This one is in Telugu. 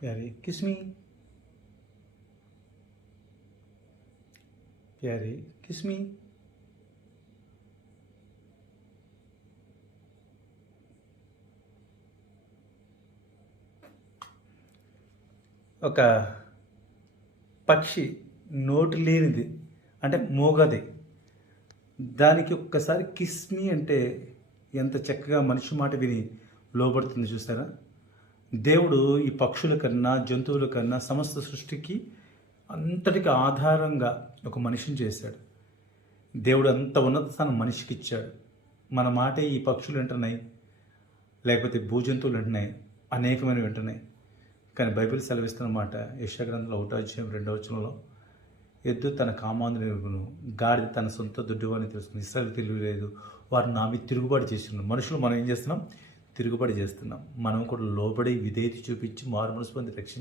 प्यारे किसमी प्यारे किसमी ఒక పక్షి నోటు లేనిది అంటే మోగది దానికి ఒక్కసారి కిస్మి అంటే ఎంత చక్కగా మనిషి మాట విని లోబడుతుంది చూసారా దేవుడు ఈ పక్షుల కన్నా జంతువుల కన్నా సమస్త సృష్టికి అంతటికి ఆధారంగా ఒక మనిషిని చేశాడు. దేవుడు అంత ఉన్నత స్థానం మనిషికి ఇచ్చాడు. మన మాటే ఈ పక్షులు వింటున్నాయి లేకపోతే భూజంతువులు వింటున్నాయి అనేకమైన వింటున్నాయి కానీ బైబిల్ సెలవిస్తున్న మాట యశాగ్రంథంలో ఒకటో అధ్యాయం రెండో వచనంలో ఎద్దు తన కామాంధులను గాడిద తన సొంత దుడ్డు తెలుసుకుని ఇస్రాయల్ తెలియలేదు వారు నా మీద తిరుగుబాటు చేస్తున్నారు. మనుషులు మనం ఏం చేస్తున్నాం? తిరుగుబడి చేస్తున్నాం. మనం కూడా లోబడి విధేయత చూపించి మారు మనసు రక్షించి